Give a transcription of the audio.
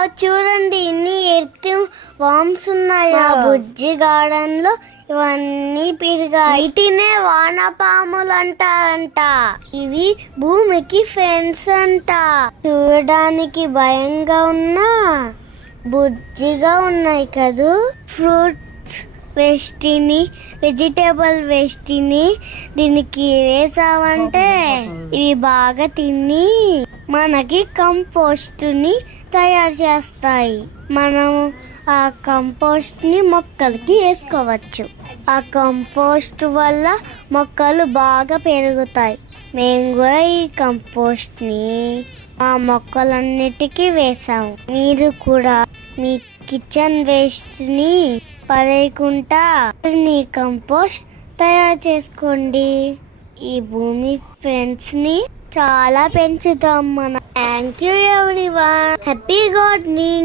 చూడండి ఇన్ని earth worms ఉన్నాయా బుజ్జి గార్డెన్ లో. ఇవన్నీ పెరిగాయి. వీటినే వానపాములు అంటారంట. ఇవి భూమికి ఫ్రెండ్స్ అంట. చూడడానికి భయంగా ఉన్నా బుజ్జిగా ఉన్నాయి కదూ. ఫ్రూట్స్ వేస్ట్ని, వెజిటేబుల్ వేస్ట్ని దీనికి వేసామంటే ఇవి బాగా తిని మనకి కంపోస్ట్ ని తయారు చేస్తాయి. మనం ఆ కంపోస్ట్ ని మొక్కలకి వేసుకోవచ్చు. ఆ కంపోస్ట్ వల్ల మొక్కలు బాగా పెరుగుతాయి. మేము కూడా ఈ కంపోస్ట్ ని ఆ మొక్కలన్నిటికీ వేసాము. మీరు కూడా మీ కిచెన్ వేస్ట్ ని పడేయకుండా నీ కంపోస్ట్ తయారు చేసుకోండి. ఈ భూమి ఫ్రెండ్స్ ని చాలా పెంచుతాం మనం. Thank you everyone. Happy gardening.